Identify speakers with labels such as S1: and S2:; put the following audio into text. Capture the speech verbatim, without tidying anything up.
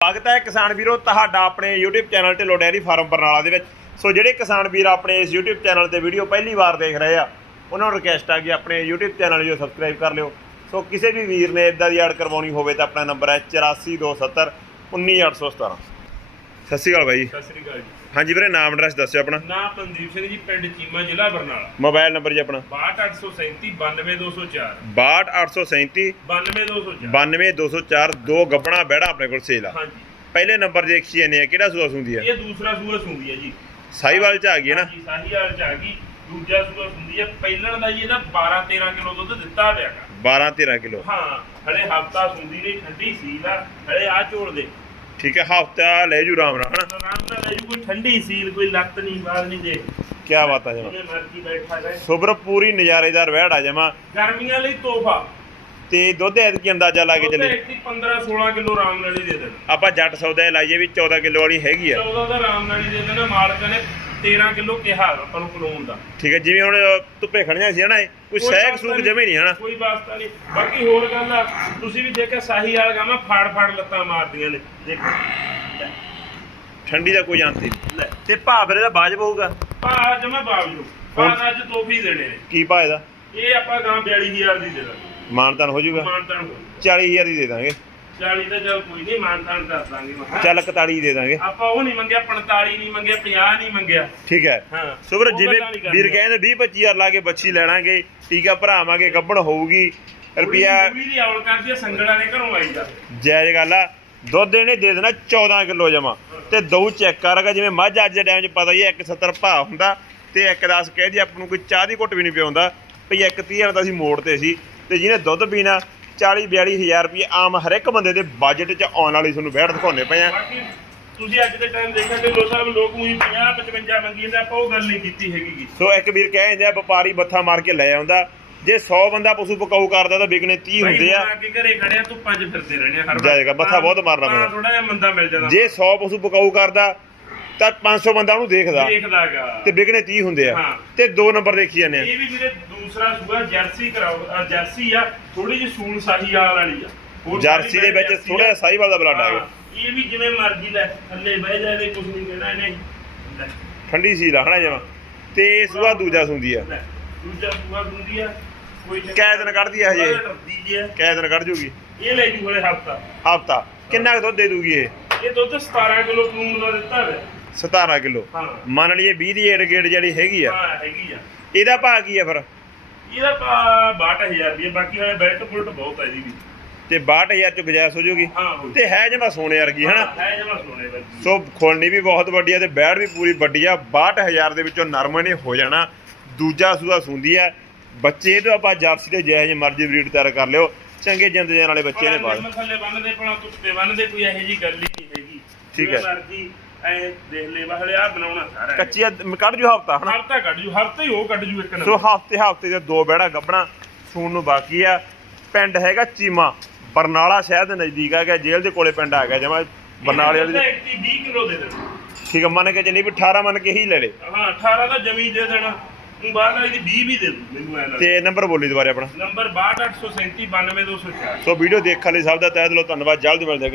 S1: ਸਵਾਗਤ ਹੈ ਕਿਸਾਨ ਵੀਰੋ ਤੁਹਾਡਾ ਆਪਣੇ YouTube channel Dhillon dairy farm Barnala ਦੇ ਵਿੱਚ। ਸੋ ਜਿਹੜੇ ਕਿਸਾਨ ਵੀਰ ਆਪਣੇ ਇਸ YouTube ਚੈਨਲ ਤੇ ਵੀਡੀਓ ਪਹਿਲੀ ਵਾਰ ਦੇਖ ਰਹੇ ਆ ਉਹਨਾਂ ਨੂੰ ਰਿਕਵੈਸਟ ਆ ਕਿ ਆਪਣੇ YouTube ਚੈਨਲ ਨੂੰ ਸਬਸਕ੍ਰਾਈਬ ਕਰ ਲਿਓ। ਸੋ ਕਿਸੇ ਵੀ ਵੀਰ ਨੇ ਇਦਾਂ ਦੀ ਐਡ ਕਰਵਾਉਣੀ ਹੋਵੇ ਤਾਂ ਆਪਣਾ ਨੰਬਰ ਹੈ ਚੁਰਾਸੀ ਦੋ ਸੱਤਰ ਉੱਨੀ ਅੱਠ ਸੌ ਸਤਾਰਾਂ। ਸਤਿ ਸ਼੍ਰੀ ਅਕਾਲ ਬਾਈ ਜੀ।
S2: ਸਤਿ ਸ੍ਰੀ ਅਕਾਲ ਜੀ।
S1: ਹਾਂਜੀ ਵੀਰੇ, ਨਾਮ ਐਡਰੈਸ ਦੱਸਿਓ ਆਪਣਾ।
S2: ਨਾਮ ਮਨਦੀਪ ਸਿੰਘ ਜੀ, ਪਿੰਡ ਚੀਮਾ, ਜ਼ਿਲ੍ਹਾ ਬਰਨਾਲਾ।
S1: ਮੋਬਾਈਲ ਨੰਬਰ ਜੀ ਆਪਣਾ
S2: ਬਾਹਠ ਅੱਠ ਸੌ ਸੈਂਤੀ ਬਾਨਵੇਂ ਦੋ ਸੌ ਚਾਰ
S1: ਬਾਹਠ ਅੱਠ ਸੌ ਸੈਂਤੀ
S2: ਬਾਨਵੇਂ ਦੋ ਸੌ ਚਾਰ
S1: ਬਾਨਵੇਂ ਦੋ ਸੌ ਚਾਰ। ਦੋ ਗੱਬਣਾ ਬਹਿੜਾ ਆਪਣੇ ਕੋਲ ਸੇਲ ਆ।
S2: ਹਾਂਜੀ,
S1: ਪਹਿਲੇ ਨੰਬਰ ਦੇਖੀ ਜਾਂਦੇ ਆ, ਕਿਹੜਾ ਸੂਆ ਸੁੰਦੀ ਆ?
S2: ਇਹ ਦੂਸਰਾ ਸੂਆ ਸੁੰਦੀ ਹੈ ਜੀ।
S1: ਸਾਹੀਵਾਲ ਚ ਆ ਗਈ ਹੈ ਨਾ?
S2: ਹਾਂਜੀ, ਸਾਹੀਵਾਲ ਚ ਆ ਗਈ। ਦੂਜਾ ਸੂਆ ਸੁੰਦੀ ਹੈ। ਪਹਿਲਣ ਦਾ ਜੀ ਇਹਦਾ ਬਾਰਾਂ ਤੇਰਾਂ ਕਿਲੋ ਦੁੱਧ ਦਿੱਤਾ ਪਿਆ ਗਾ।
S1: ਬਾਰਾਂ ਤੇਰਾਂ ਕਿਲੋ।
S2: ਹਾਂ, ਹਲੇ ਹਫਤਾ ਸੁੰਦੀ ਰਹੀ, ਠੰਡੀ ਸੀਲ ਆ। ਹਲੇ ਆ ਝੋਲ ਦੇ
S1: ਠੀਕ ਹੈ, ਹਫਤਾ ਲੈ ਜੂ ਆਰਾਮ ਨਾਲ ਹਨਾ।
S2: ਆਰਾਮ ਨਾਲ ਲੈ ਜੂ, ਕੋਈ ਠੰਡੀ ਸੀਲ, ਕੋਈ ਲੱਤ ਨਹੀਂ ਬਾਲ ਨਹੀਂ ਦੇ।
S1: ਕੀ ਬਾਤ ਆ ਜਮਾ,
S2: ਜਿਵੇਂ ਮਰਜ਼ੀ ਬੈਠਾ ਰਹੇ।
S1: ਸੁਬਰ ਪੂਰੀ ਨਜ਼ਾਰੇਦਾਰ ਵਹਿੜ ਆ ਜਮਾ।
S2: ਗਰਮੀਆਂ ਲਈ ਤੋਹਫਾ।
S1: ਤੇ ਦੁੱਧ ਐਤਕੀ ਅੰਦਾਜ਼ਾ ਲਾ ਕੇ ਚੱਲੀ
S2: ਪੰਦਰਾਂ ਸੋਲਾਂ ਕਿਲੋ ਆਰਾਮ ਨਾਲ ਹੀ ਦੇ ਦੇਣਾ।
S1: ਆਪਾਂ ਜੱਟ ਸੌਦਾ ਲਾਈਏ ਵੀ ਚੌਦਾਂ ਕਿਲੋ ਵਾਲੀ ਹੈਗੀ ਆ।
S2: ਚੌਦਾਂ ਦਾ ਆਰਾਮ ਨਾਲ ਹੀ ਦੇ ਦੇਣਾ। ਮਾਲਕ ਨੇ ਤੇਰਾਂ ਕਿਲੋ ਕਿਹਾ ਆਪਾਂ ਨੂੰ ਕਲੋਨ ਦਾ।
S1: ਠੀਕ ਹੈ, ਜਿਵੇਂ ਹੁਣ ਧੁੱਪੇ ਖੜੀਆਂ ਸੀ ਹਨਾ, ਕੋਈ ਸਹਿਕ ਸੂਕ ਜਮੇ ਨਹੀਂ ਹਨਾ।
S2: ਕੋਈ ਵਾਸਤਾ ਨਹੀਂ। ਬਾਕੀ ਹੋਰ ਗੱਲ ਆ, ਤੁਸੀਂ ਵੀ ਦੇਖਿਆ ਸਾਹੀ ਵਾਲਾ ਗਾਵਾਂ ਫਾੜ ਫਾੜ ਲੱਤਾਂ ਮਾਰਦੀਆਂ ਨੇ। ਦੇਖੋ
S1: ਠੰਡੀ ਦਾ ਕੋਈ ਜਾਂਦੀ ਨਹੀਂ। ਤੇ ਭਾਅ ਫਿਰ ਇਹਦਾ ਬਾਜਬ ਹੋਊਗਾ?
S2: ਭਾਅ ਜਮਾ ਬਾਵਜੂ ਭਾਅ ਅੱਜ ਤੋਹਫੀ ਦੇਣੇ ਨੇ।
S1: ਕੀ ਭਾਅ ਇਹਦਾ?
S2: ਇਹ ਆਪਾਂ ਗਾਂ ਬਿਆਲੀ ਹਜ਼ਾਰ ਦੀ ਦੇ ਦਾਂਗੇ।
S1: ਮਾਨਤਾਨ ਹੋ ਜਾਊਗਾ?
S2: ਮਾਨਤਾਨ ਹੋ
S1: ਚਾਲੀ ਹਜ਼ਾਰ ਦੀ ਦੇ ਦਾਂਗੇ।
S2: ਚਾਲੀ ਤਾਂ ਚੱਲ ਕੋਈ ਨਹੀਂ, ਮਾਨਤਾਨ ਕਰ ਦਾਂਗੇ।
S1: ਚੱਲ ਇਕਤਾਲੀ ਦੇ ਦਾਂਗੇ।
S2: ਆਪਾਂ ਉਹ ਨਹੀਂ ਮੰਗਿਆ, ਪੰਤਾਲੀ ਨਹੀਂ ਮੰਗਿਆ, ਪੰਜਾਹ ਨਹੀਂ ਮੰਗਿਆ।
S1: ਠੀਕ ਹੈ।
S2: ਹਾਂ,
S1: ਸੁਬਰ ਜਿਵੇਂ ਵੀਰ ਕਹਿੰਦੇ ਵੀਹ ਪੱਚੀ ਹਜ਼ਾਰ ਲਾ ਕੇ ਬੱਚੀ ਲੈ ਲਾਂਗੇ, ਟੀਕਾ ਭਰਾਵਾਂਗੇ, ਗੱਬਣ ਹੋਊਗੀ। ਰੁਪਿਆ
S2: ਦੀ ਔਲ ਕਰਦੀ ਆ, ਸੰਗਲ ਵਾਲੇ ਘਰੋਂ ਆਈ ਜਾ।
S1: ਜਾਇਜ਼ ਗੱਲ ਆ। ਦੁੱਧ ਇਹਨੇ ਦੇ ਦੇਣਾ ਚੌਦਾਂ ਕਿਲੋ ਜਮਾ। ਤੇ ਦੋ ਚੈੱਕ ਕਰਾਂਗਾ, ਜਿਵੇਂ ਮੱਝ ਅੱਜ ਦੇ ਟਾਈਮ 'ਚ ਪਤਾ ਹੀ ਹੈ ਇੱਕ ਸੱਤਰ ਭਾਅ ਹੁੰਦਾ ਤੇ ਇੱਕ ਦਸ ਕਹਿ ਦੀ ਆਪਾਂ ਨੂੰ ਕੋਈ ਚਾਹ ਦੀ ਘੁੱਟ ਵੀ ਨਹੀਂ ਪਿਆਉਂਦਾ ਭਈ। ਇੱਕ ਤੀਹ ਹਜ਼ਾਰ ਤਾਂ ਅਸੀਂ ਮੋੜ ਤੇ ਸੀ, ਤੇ ਜਿਹਨੇ ਦੁੱਧ ਪੀਣਾ ਚਾਲੀ ਬਿਆਲੀ ਹਜ਼ਾਰ ਰੁਪਏ ਆਮ ਹਰ ਇੱਕ ਬੰਦੇ ਦੇ ਬਜਟ 'ਚ ਆਉਣ ਵਾਲੀ ਤੁਹਾਨੂੰ ਬੈਠ ਦਿਖਾਉਂਦੇ ਪਏ ਆ।
S2: ਬਾਕੀ ਤੁਸੀਂ ਅੱਜ ਦੇ ਟਾਈਮ ਦੇਖਿਆ ਕਿ ਲੋਕ ਸਾਹਿਬ ਲੋਕ ਉਹੀ ਪੰਜਾਹ ਪਚਵੰਜਾ ਮੰਗੀ ਜਾਂਦੇ, ਆਪਾਂ ਉਹ ਗੱਲ ਨਹੀਂ ਕੀਤੀ ਹੈਗੀ।
S1: ਸੋ ਇੱਕ ਵੀਰ ਕਹਿ ਜਾਂਦੇ ਆ ਵਪਾਰੀ ਬੱਥਾ ਮਾਰ ਕੇ ਲੈ ਆਉਂਦਾ। ਜੇ ਸੌ ਬੰਦਾ ਪਸ਼ੂ ਪਕਾਊ ਕਰਦਾ ਤਾਂ ਵਿਕਣੇ ਤੀਹ ਹੁੰਦੇ ਆ।
S2: ਕਿ ਘਰੇ ਖੜਿਆ ਧੁੱਪਾਂ 'ਚ ਫਿਰਦੇ ਰਹਿਣੇ ਹਰ
S1: ਜਾਏਗਾ, ਬੱਥਾ ਬਹੁਤ ਮਾਰਨਾ ਪੈਂਦਾ।
S2: ਥੋੜਾ ਜਿਹਾ ਮੰਦਾ ਮਿਲ ਜਾਂਦਾ।
S1: ਜੇ ਸੌ ਪਸ਼ੂ ਪਕਾਊ ਕਰਦਾ ਤਾਂ ਪੰਜ ਸੌ ਬੰਦਾ ਉਹਨੂੰ ਦੇਖਦਾ
S2: ਦੇਖਦਾਗਾ
S1: ਤੇ ਵਿਕਣੇ ਤੀਹ ਹੁੰਦੇ ਆ।
S2: ਹਾਂ।
S1: ਤੇ ਦੋ ਨੰਬਰ ਦੇਖੀ ਜਾਂਦੇ ਆ।
S2: ਇਹ ਵੀ ਵੀਰੇ ਦੂਸਰਾ ਸੂਆ ਜਰਸੀ ਕਰਾਓ। ਜਰਸੀ ਆ, ਥੋੜੀ ਜਿਹੀ ਸੂਣ ਸਾਹੀਵਾਲ ਵਾਲੀ ਆ। ਹੋਰ
S1: ਜਰਸੀ ਦੇ ਵਿੱਚ ਥੋੜਾ ਜਿਹਾ ਸਾਹੀਵਾਲ ਦਾ ਬਲੱਡ ਆ ਗਿਆ।
S2: ਇਹ ਵੀ ਜਿਵੇਂ ਮਰਜ਼ੀ ਲੈ ਥੱਲੇ ਬਹਿ ਜਾ, ਇਹਦੇ ਕੁਝ ਨਹੀਂ ਕਹਿਣਾ ਇਹਨੇ। ਲੈ
S1: ਠੰਡੀ ਸੀ ਲਾਹਣਾ ਜਮਾ। ਤੇ ਸੂਆ ਦੂਜਾ ਸੁੰਦੀ ਆ।
S2: ਲੈ, ਦੂਜਾ ਸੂਆ ਹੁੰਦੀ ਆ। ਕੋਈ
S1: ਕੈ ਦਿਨ ਕੱਢਦੀ ਆ ਹਜੇ?
S2: ਡਰਦੀ ਆ।
S1: ਕੈ ਦਿਨ ਕੱਢ ਜੂਗੀ?
S2: ਇਹ ਲੈ ਜੂ ਹਲੇ ਹਫਤਾ।
S1: ਹਫਤਾ। ਕਿੰਨਾ ਕੁ ਦੁੱਧ ਦੇ ਦੂਗੀ ਇਹ?
S2: ਇਹ ਦੁੱਧ ਸਤਾਰਾਂ ਕਿਲੋ ਕਲੂਨ ਦਾ ਦਿੱਤਾ ਹੋਇਆ।
S1: ਸਤਾਰਾਂ ਕਿਲੋ।
S2: ਹਾਂ,
S1: ਮੰਨ ਲਈਏ ਵੀਹ ਦੀ ਏਡ ਗੇੜ ਜਿਹੜੀ ਹੈਗੀ ਆ।
S2: ਹਾਂ ਹੈਗੀ ਆ।
S1: ਇਹਦਾ ਭਾਅ ਕੀ ਆ ਫਿਰ?
S2: ਇਹਦਾ ਭਾਅ ਬਾਹਠ ਹਜ਼ਾਰ ਰੁਪਏ। ਬਾਕੀ ਹਲੇ ਬੈਲਟ ਬੁਲਟ ਬਹੁਤ ਹੈ ਇਹਦੀ ਵੀ।
S1: ਤੇ ਬਾਹਠ ਹਜ਼ਾਰ ਚ ਗੁਜਾਇਸ਼ ਹੋ ਜੂਗੀ।
S2: ਹਾਂ ਹੋ
S1: ਤੇ ਹੈ ਜਮਾ ਸੋਨੇ ਵਰਗੀ ਹਨਾ।
S2: ਹੈ ਜਮਾ ਸੋਨੇ ਵਰਗੀ।
S1: ਸੋ ਖੋਲਣੀ ਵੀ ਬਹੁਤ ਵੱਡੀ ਆ ਤੇ ਬੈੜ ਵੀ ਪੂਰੀ ਵੱਡੀ ਆ। ਬਾਹਠ ਹਜ਼ਾਰ ਦੇ ਵਿੱਚੋਂ ਨਰਮ ਨੇ ਹੋ ਜਾਣਾ। ਦੂਜਾ ਸੂਆ ਸੁੰਦੀ ਆ। ਬੱਚੇ ਤੋਂ ਆਪਾਂ ਜਰਸੀ ਦੇ ਜਿਹੇ ਜਿਹੇ ਮਰਜ਼ੀ ਬਰੀਡ ਤਿਆਰ ਕਰ ਲਿਓ, ਚੰਗੇ ਜਿੰਦ ਜਾਨ ਵਾਲੇ ਬੱਚੇ ਨੇ ਬਾਅਦ।
S2: ਥੱਲੇ ਬੰਨਦੇ ਪਣਾ, ਧੁੱਪੇ ਬੰਨਦੇ, ਕੋਈ ਇਹੋ ਜਿਹੀ ਗੱਲ ਹੀ ਨਹੀਂ ਹੈਗੀ।
S1: ਠੀਕ ਹੈ।
S2: ਮਰਜ਼ੀ ਐ ਦੇਖ ਲੈ ਵਾ। ਹਲੇ ਆ ਬਣਾਉਣਾ ਸਾਰਾ
S1: ਕੱਚੀ ਆ, ਕੱਢ ਜੂ ਹਫਤਾ ਹਨਾ।
S2: ਹਫਤਾ ਕੱਢ ਜੂ। ਹਫਤਾ ਹੀ ਉਹ ਕੱਢ ਜੂ ਇੱਕ
S1: ਸੋ ਹਫਤੇ ਹਫਤੇ ਦੇ ਦੋ ਬੈੜਾ ਗੱਬਣਾ ਸੂਣ ਨੂੰ ਬਾਕੀ ਆ। ਪਿੰਡ ਹੈਗਾ ਚੀਮਾ, ਬਰਨਾਲਾ ਸ਼ਹਿਰ ਦੇ ਨਜ਼ਦੀਕ ਆ ਗਿਆ। ਜੇਲ੍ਹ ਦੇ ਕੋਲੇ ਪਿੰਡ ਆ ਗਿਆ ਜਮਾ ਬਰਨਾਲੇ ਵਾਲੀ।
S2: ਵੀਹ ਕਿਲੋ ਦੇ ਦੇਣਾ।
S1: ਠੀਕ ਆ, ਮੰਨ ਕੇ ਚੱਲੀ ਵੀ ਅਠਾਰਾਂ ਮੰਨ ਕੇ ਹੀ ਲੈ ਲੈ।
S2: ਹਾਂ, ਅਠਾਰਾਂ ਦਾ ਜਮੀ ਦੇ ਦੇਣਾ। ਤੂੰ ਬਾਹਰ ਵਾਲੀ ਦੀ ਵੀਹ ਵੀ ਦੇ ਦੂੰ ਮੈਨੂੰ ਐ।
S1: ਤੇ ਨੰਬਰ ਬੋਲੀ ਦੁਬਾਰੇ ਆਪਣਾ।
S2: ਨੰਬਰ ਬਾਹਠ ਅੱਠ ਸੌ ਸੈਂਤੀ ਬਾਨਵੇਂ ਦੋ ਸੌ ਚਾਰ।
S1: ਸੋ ਵੀਡੀਓ ਦੇਖਣ ਲਈ ਸਭ ਦਾ ਤਹਿ ਦਿਲੋਂ ਧੰਨਵਾਦ। ਜਲਦ ਮਿਲਦੇ ਹਾਂ।